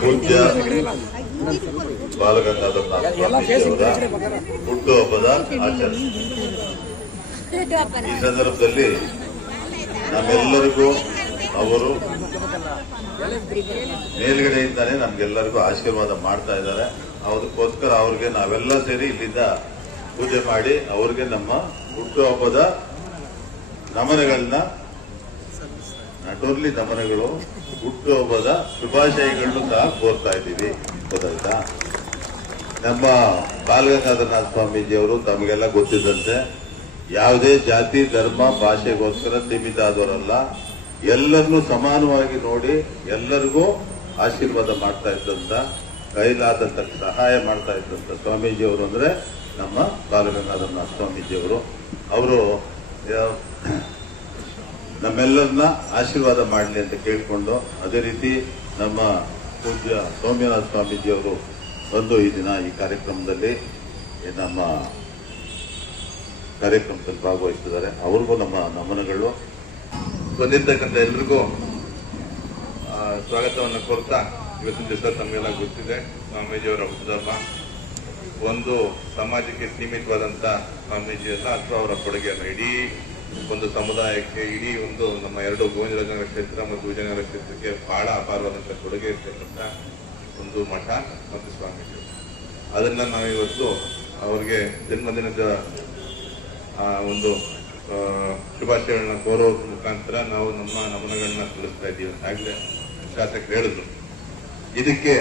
ಪೂಜ್ಯ ಬಾಲಗಂಗಾಧರನಾಥ ಸ್ವಾಮೀಜಿಯವರ ಹುಟ್ಟುಹಬ್ಬದ ಆಚರಣೆ. ಈ ಸಂದರ್ಭದಲ್ಲಿ ನಮ್ಮೆಲ್ಲರಿಗೂ ಅವರು ಮೇಲ್ಗಡೆಯಿಂದಾನೇ ನಮ್ಗೆಲ್ಲರಿಗೂ ಆಶೀರ್ವಾದ ಮಾಡ್ತಾ ಇದ್ದಾರೆ. ಅದಕ್ಕೋಸ್ಕರ ಅವ್ರಿಗೆ ನಾವೆಲ್ಲ ಸೇರಿ ಇಲ್ಲಿಂದ ಪೂಜೆ ಮಾಡಿ ಅವ್ರಿಗೆ ನಮ್ಮ ಹುಟ್ಟುಹಬ್ಬದ ನಮನಗಳನ್ನ, ನಾಟ್ ಓನ್ಲಿ ನಮನಗಳು, ಹುಟ್ಟುಹಬ್ಬದ ಶುಭಾಶಯಗಳನ್ನು ಸಹ ಕೋರ್ತಾ ಇದ್ದೀವಿ. ಗೊತ್ತಾಯ್ತಾ? ನಮ್ಮ ಬಾಲಗಂಗಾಧರನಾಥ ಸ್ವಾಮೀಜಿಯವರು ತಮಗೆಲ್ಲ ಗೊತ್ತಿದ್ದಂತೆ ಯಾವುದೇ ಜಾತಿ ಧರ್ಮ ಭಾಷೆಗೋಸ್ಕರ ಸೀಮಿತ ಆದವರಲ್ಲ. ಎಲ್ಲರನ್ನೂ ಸಮಾನವಾಗಿ ನೋಡಿ ಎಲ್ಲರಿಗೂ ಆಶೀರ್ವಾದ ಮಾಡ್ತಾ ಇದ್ದಂತ, ಕೈಲಾದಂತ ಸಹಾಯ ಮಾಡ್ತಾ ಇದ್ದಂತ ಸ್ವಾಮೀಜಿಯವರು ಅಂದ್ರೆ ನಮ್ಮ ಬಾಲಗಂಗಾಧರನಾಥ ಸ್ವಾಮೀಜಿಯವರು. ಅವರು ನಮ್ಮೆಲ್ಲರನ್ನ ಆಶೀರ್ವಾದ ಮಾಡಲಿ ಅಂತ ಕೇಳಿಕೊಂಡು, ಅದೇ ರೀತಿ ನಮ್ಮ ಪೂಜ್ಯ ಸೌಮ್ಯನಾಥ ಸ್ವಾಮೀಜಿಯವರು ಬಂದು ಈ ದಿನ ಈ ಕಾರ್ಯಕ್ರಮದಲ್ಲಿ ಭಾಗವಹಿಸಿದ್ದಾರೆ. ಅವ್ರಿಗೂ ನಮ್ಮ ನಮನಗಳು. ಬಂದಿರ್ತಕ್ಕಂಥ ಎಲ್ರಿಗೂ ಸ್ವಾಗತವನ್ನು ಕೋರ್ತಾ, ಇವತ್ತಿನ ದಿವಸ ತಮಗೆಲ್ಲ ಗೊತ್ತಿದೆ, ಸ್ವಾಮೀಜಿಯವರ ಹುಟ್ಟುಹಬ್ಬ. ಒಂದು ಸಮಾಜಕ್ಕೆ ಸೀಮಿತವಾದಂತ ಸ್ವಾಮೀಜಿಯಲ್ಲ, ಅಥವಾ ಅವರ ಕೊಡುಗೆಯಲ್ಲ, ಇಡೀ ಒಂದು ಸಮುದಾಯಕ್ಕೆ, ಇಡೀ ಒಂದು ನಮ್ಮ ಎರಡು ಗೋವಿಂದರಾಜನಗರ ಕ್ಷೇತ್ರ ಮತ್ತು ವಿಜಯನಗರ ಕ್ಷೇತ್ರಕ್ಕೆ ಬಹಳ ಅಪಾರವಾದಂತಹ ಕೊಡುಗೆ ಇರ್ತಕ್ಕಂಥ ಒಂದು ಮಠ ಮತ್ತು ಸ್ವಾಮೀಜಿ. ಅದನ್ನ ನಾವಿವತ್ತು ಅವರಿಗೆ ಜನ್ಮದಿನದ ಒಂದು ಶುಭಾಶಯಗಳನ್ನ ಕೋರೋದ್ರ ಮುಖಾಂತರ ನಾವು ನಮ್ಮ ನಮನಗಳನ್ನ ತಿಳಿಸ್ತಾ ಇದ್ದೀವಿ. ಆಗ್ಲೇ ಶಾಸಕರು ಹೇಳಿದ್ರು, ಇದಕ್ಕೆ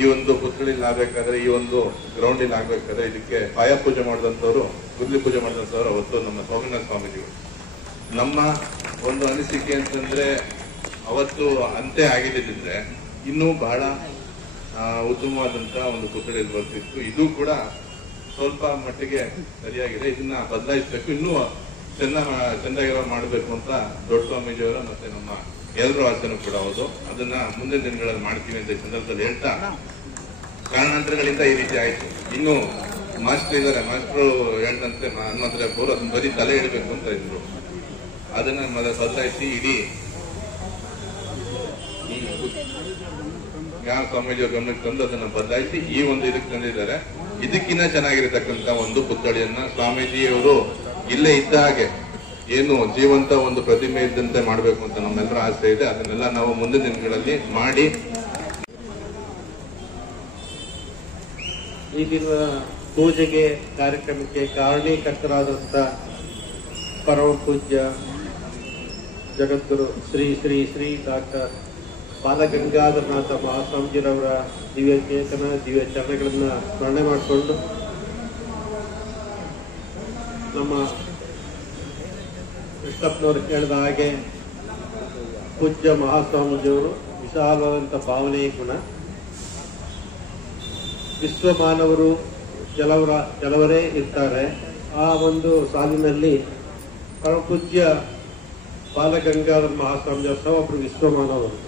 ಈ ಒಂದು ಪುತ್ಥಳಿಲಿ ಆಗ್ಬೇಕಾದ್ರೆ, ಈ ಒಂದು ಗ್ರೌಂಡ್ ಇಲ್ಲಿ ಆಗ್ಬೇಕಾದ್ರೆ ಇದಕ್ಕೆ ಪಾಯ ಪೂಜೆ ಮಾಡಿದಂಥವ್ರು, ಗುದ್ಲಿ ಪೂಜೆ ಮಾಡಿದಂಥವ್ರು ಅವತ್ತು ನಮ್ಮ ಸೌಮ್ಯನಾಥ ಸ್ವಾಮೀಜಿಗಳು. ನಮ್ಮ ಒಂದು ಅನಿಸಿಕೆ ಅಂತಂದ್ರೆ, ಅವತ್ತು ಅಂತೆ ಆಗಿದ್ದಿದ್ರೆ ಇನ್ನೂ ಬಹಳ ಉತ್ತಮವಾದಂತಹ ಒಂದು ಪುತ್ಥಳಿ ಬರ್ತಿತ್ತು. ಇದು ಕೂಡ ಸ್ವಲ್ಪ ಮಟ್ಟಿಗೆ ಸರಿಯಾಗಿದೆ, ಇದನ್ನ ಬದಲಾಯಿಸಬೇಕು, ಇನ್ನೂ ಚೆಂದಾಗಿರೋ ಮಾಡಬೇಕು ಅಂತ ದೊಡ್ಡ ಸ್ವಾಮೀಜಿಯವರ ಮತ್ತೆ ನಮ್ಮ ಎಲ್ಲರ ಆಸೆನೂ ಕೂಡ ಹೌದು. ಅದನ್ನ ಮುಂದಿನ ದಿನಗಳಲ್ಲಿ ಮಾಡ್ತೀವಿ ಅಂತ ಸಂದರ್ಭದಲ್ಲಿ ಹೇಳ್ತಾ, ಕಾರಣಾಂತರಗಳಿಂದ ಈ ರೀತಿ ಆಯ್ತು. ಇನ್ನು ಮಾಸ್ಟರ್ ಇದ್ದಾರೆ, ಮಾಸ್ಟರ್ ಹೇಳಿದಂತೆ ಹನುಮಂತರಾಯಪ್ಪ ಅವರು ಅದನ್ನ ಬರೀ ತಲೆ ಇಡಬೇಕು ಅಂತ ಇದ್ರು. ಅದನ್ನ ಬದಲಾಯಿಸಿ ಇಡೀ ಯಾವ ಸ್ವಾಮೀಜಿಯವ್ರ ಗಮನಕ್ಕೆ ತಂದು ಅದನ್ನ ಬದಲಾಯಿಸಿ ಈ ಒಂದು ಇದಕ್ಕೆ ತಂದಿದ್ದಾರೆ. ಇದಕ್ಕಿನ್ನ ಚೆನ್ನಾಗಿರತಕ್ಕಂತ ಒಂದು ಪುತ್ಥಳಿಯನ್ನ ಸ್ವಾಮೀಜಿಯವರು ಇಲ್ಲೇ ಇದ್ದ ಹಾಗೆ ಏನು ಜೀವಂತ ಒಂದು ಪ್ರತಿಮೆ ಇದ್ದಂತೆ ಮಾಡಬೇಕು ಅಂತ ನಮ್ಮೆಲ್ಲರ ಆಸೆ ಇದೆ. ಅದನ್ನೆಲ್ಲ ನಾವು ಮುಂದಿನ ದಿನಗಳಲ್ಲಿ ಮಾಡಿ ಈ ದಿನ ಪೂಜೆಗೆ ಕಾರ್ಯಕ್ರಮಕ್ಕೆ ಕಾರಣೀಕರ್ತರಾದಂಥ ಪರಮ ಪೂಜ್ಯ ಜಗದ್ಗುರು ಶ್ರೀ ಶ್ರೀ ಶ್ರೀ ಡಾಕ್ಟರ್ ಬಾಲಗಂಗಾಧರನಾಥ ಮಹಾಸ್ವಾಮೀಜಿರವರ ದಿವ್ಯ ಚೇತನ ದಿವ್ಯ ಚರಣಗಳನ್ನ ಸ್ಮರಣೆ ಮಾಡಿಕೊಂಡು, ನಮ್ಮ ಕೃಷ್ಣಪ್ಪನವರು ಕೇಳಿದ ಹಾಗೆ ಪೂಜ್ಯ ಮಹಾಸ್ವಾಮೀಜಿಯವರು ವಿಶಾಲವಾದಂಥ ಭಾವನೆಯ ಗುಣ. ವಿಶ್ವಮಾನವರು ಕೆಲವರೇ ಇರ್ತಾರೆ. ಆ ಒಂದು ಸಾಲಿನಲ್ಲಿ ಪರಮಪೂಜ್ಯ ಬಾಲಗಂಗಾಧರ ಮಹಾಸ್ವಾಮೀಜಿಯವರು ಸಹ ಒಬ್ಬರು ವಿಶ್ವಮಾನವರು.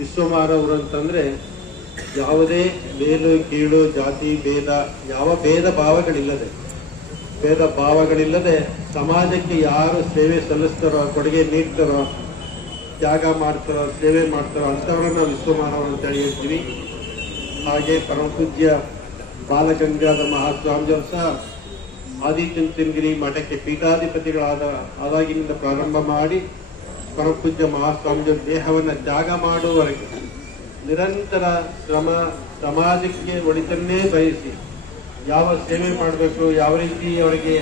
ವಿಶ್ವಮಾನವರು ಅಂತಂದ್ರೆ ಯಾವುದೇ ಮೇಲು ಕೀಳು ಜಾತಿ ಭೇದ, ಯಾವ ಭೇದ ಭಾವಗಳಿಲ್ಲದೆ ಸಮಾಜಕ್ಕೆ ಯಾರು ಸೇವೆ ಸಲ್ಲಿಸ್ತಾರೋ, ಕೊಡುಗೆ ನೀಡ್ತಾರೋ, ತ್ಯಾಗ ಮಾಡ್ತಾರೋ, ಸೇವೆ ಮಾಡ್ತಾರೋ ಅಂಥವ್ರನ್ನ ವಿಶ್ವಮಾನವರು ಅಂತ ಹೇಳ್ತೀವಿ. ಹಾಗೆ ಪರಮಪೂಜ್ಯ ಬಾಲಗಂಗಾಧರ ಮಹಾಸ್ವಾಮೀಜಿಯವರು ಸಹ ಆದಿಚುಂಚನಗಿರಿ ಮಠಕ್ಕೆ ಪೀಠಾಧಿಪತಿಗಳಾದಾಗಿನಿಂದ ಪ್ರಾರಂಭ ಮಾಡಿ ಪರಮಪೂಜ್ಯ ಮಹಾಸ್ವಾಮೀಜಿಯವರ ದೇಹವನ್ನು ತ್ಯಾಗ ಮಾಡುವವರೆಗೆ ನಿರಂತರ ಶ್ರಮ, ಸಮಾಜಕ್ಕೆ ಒಳಿತನ್ನೇ ಬಯಸಿ ಯಾವ ಸೇವೆ ಮಾಡಬೇಕು, ಯಾವ ರೀತಿ ಅವರಿಗೆ